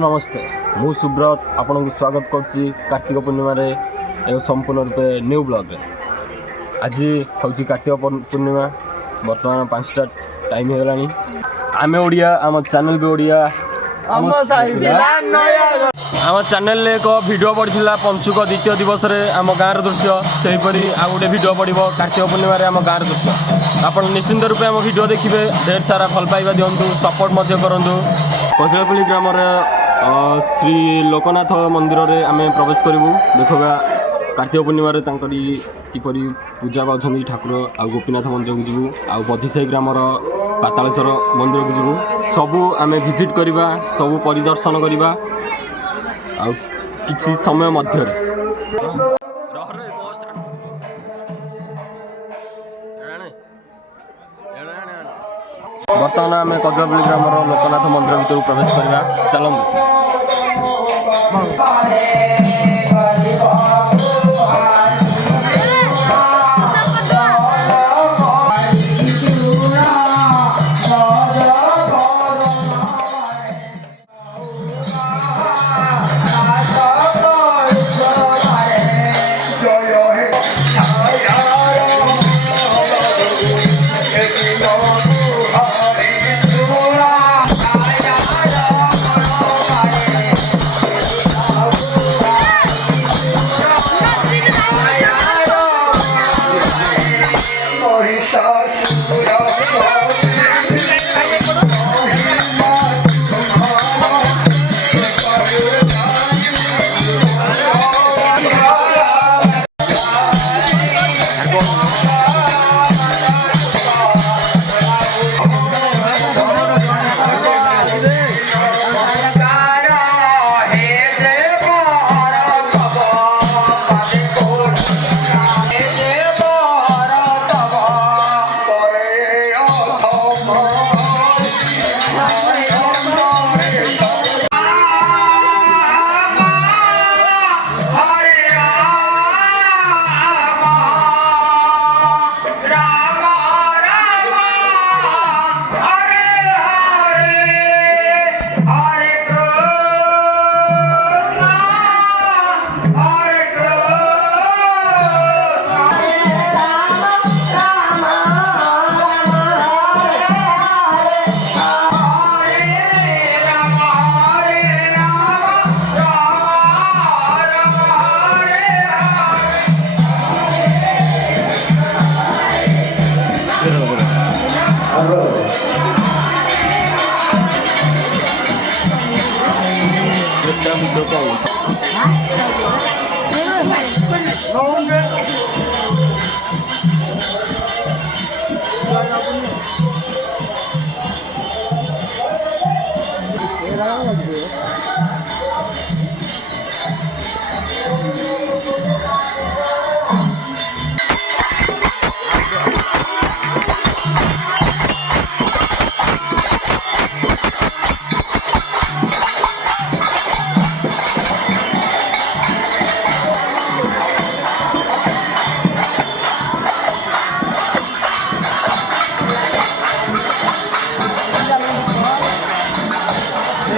नमस्ते मु सुब्रत आपन को स्वागत करछि कार्तिक पूर्णिमा रे एक संपूर्ण रूपे न्यू ब्लॉग रे। आज हूँ कार्तिक पूर्णिमा बर्तमान 5टा टाइम हो गलानी। आमे ओडिया आम चैनल भी ओडिया आम चैनल एक वीडियो पड़ता पंचुक द्वितीय दिवस रे आम गाँव दृश्य से आ गोटे वीडियो पड़ो कार्तिक पूर्णिमा रे आम गाँव दृश्य। आप निश्चिंत रूपे आम वीडियो देखिए ढेर सारा भल पाइबा दिंतु सपोर्ट करूँ। कजलापल्ली ग्राम श्री लोकनाथ मंदिर रे आम प्रवेश करूँ देखा कार्तिक पूर्णिमा रे किपरि पूजा पाँच ठाकुर आ गोपीनाथ मंदिर को जीवु आ बधिसाई ग्राम पातालेश्वर मंदिर को जीवु सबू आम विजिट करवा सबू परिदर्शन करवा आ किछि समय मध्य बर्तमान आम कजलापल्ली ग्राम लोकनाथ मंदिर भीतर प्रवेश करवा चलू।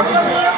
Thank you.